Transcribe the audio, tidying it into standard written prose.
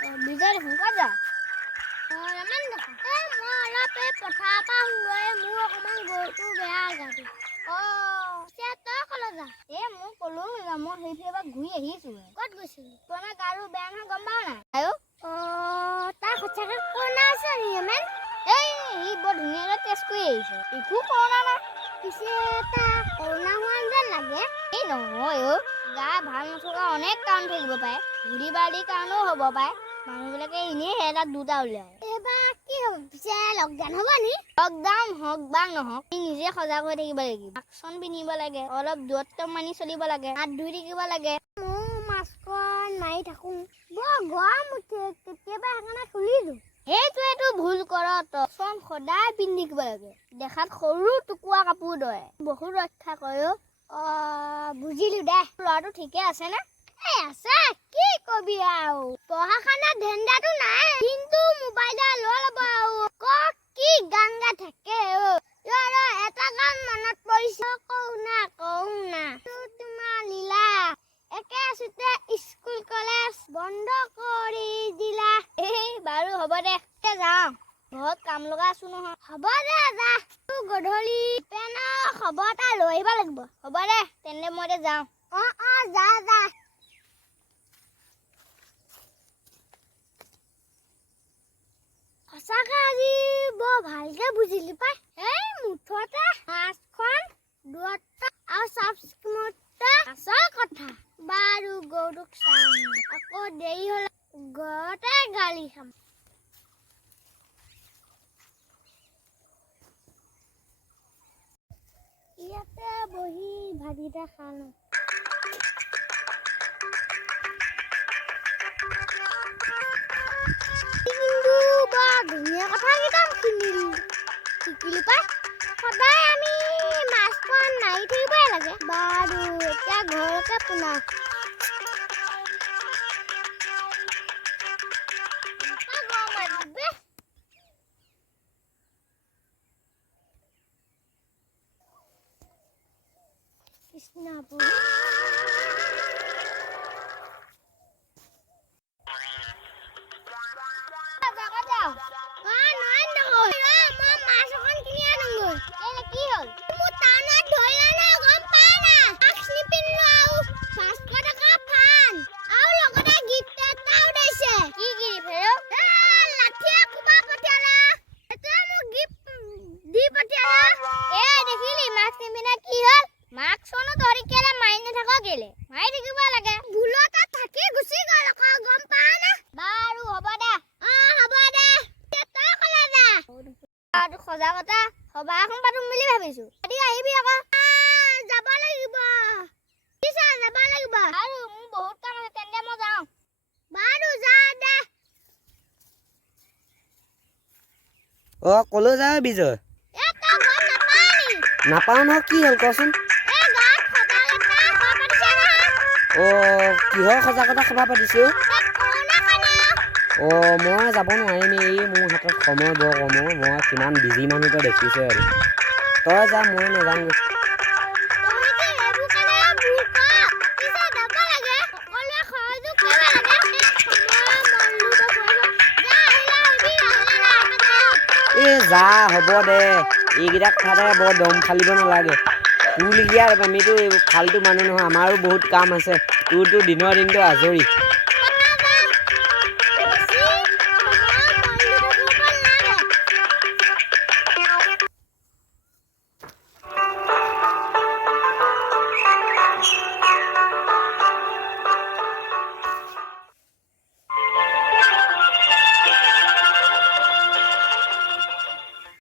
বিজয় দেখোন ক'ত যা ৰামান দেখোন মই অলপ এই পথাৰৰ পৰা শুৱে মোৰ অকণমান গৰুটো বেয়া গাটো তই ক'লৈ যা মই ক'লো মই সেইফালে পৰা ঘূৰি আহিছোঁ ক'ত গৈছিলি তোৰ গাটো বেয়া নহয় গম পাৱ নাই তাৰ সঁচাকৈ কৰোণা আছে নি ৰামান সি বৰ ধুনীয়াকৈ টেষ্ট কৰি আহিছে একো কৰোণা নাই পিছে তাৰ কৰোণা হোৱা যেন লাগে নহয় গা ভাল নথকা অনেক কাৰণ থাকিব পাৰে ধূলি বালিৰ কাৰণেও হ'ব পাৰে মানুহবিলাকে এনেই এটা দুটা উলিয়ায় এইবাৰ কি হ'ব পিছে লকডাউন হ'ব নি লকডাউন হওক বা নহওক নিজে সজাগ হৈ থাকিব লাগিব মাস্ক পিন্ধিব লাগে অলপ দূৰত্ব মানি চলিব লাগে হাত ধুই থাকিব লাগে মই মাস্কখন মাৰি থাকোঁ বৰ গৰম উঠে কেতিয়াবা সেইকাৰণে খুলি দিওঁ সেইটোৱেতো ভুল কৰ তই সদায় পিন্ধি থাকিব লাগে দেখাত সৰু টুকুৰা কাপোৰ দৰে বহুত ৰক্ষা কৰে বুজিলো দে ল'ৰাটো ঠিকে আছে নে আছে কি কবি আৰু পঢ়া শুনা ধান্দাটো নাই কিন্তু মোবাইল লৈ ল'ব আৰু কি গান গাই থাকে এটা গান মনত পৰিছে কওঁ না তোমাৰ লীলা একে আছোতে স্কুল কলেজ বন্ধ কৰি দিলা বাৰু হ'ব দে যাওঁ ঘৰত কাম লগা আছো নহয় হ'ব দে যা গধূলি খবৰ এটা লৈ আহিব লাগিব হ'ব দে তেন্তে মই যাওঁ যা সঁচাকে আজি বৰ ভালকে বুজিলি পাই মুঠতে মাছখন দূৰত্ব আৰু চাফ চিকুণতা আচল কথা বাৰু গৰুক চাওঁ আকৌ দেৰি হ'লে ঘৰতে গালি খাম ইয়াতে বহি ভাতকেইটা খাওঁ ধুনীয়া কথা কেইটা শিকিলো পাই সদায় আমি মাছখন মাৰি থাকিবই লাগে বাৰু এতিয়া ঘৰতে পোনা কৃষ্ণ সজাগতা সভা এখন পাতিম বুলি ভাবিছো আহিবি আকৌ যাব লাগিব আৰু মোৰ বহুত কাম আছে তেন্তে মই যাওঁ বাৰু যা দে কলৈ যায় বিজয় নাপাওঁ নহয় কি হ'ল কচোন কিহৰ সজাগতা সভা পাতিছে মই যাব নোৱাৰিম মোৰ হাতত সময় বৰ কম মই কিমান বিজি মানুহ তই দেখিছে আৰু তই যা মই নাযাওঁগৈ যা হ'ব দে এইকেইটা কথাতে বৰ দম ফালিব নালাগে তোৰলেখীয়া আমিতো ফাল্টু মানুহ নহয় আমাৰো বহুত কাম আছে তোৰতো দিনৰ দিনটো আজৰি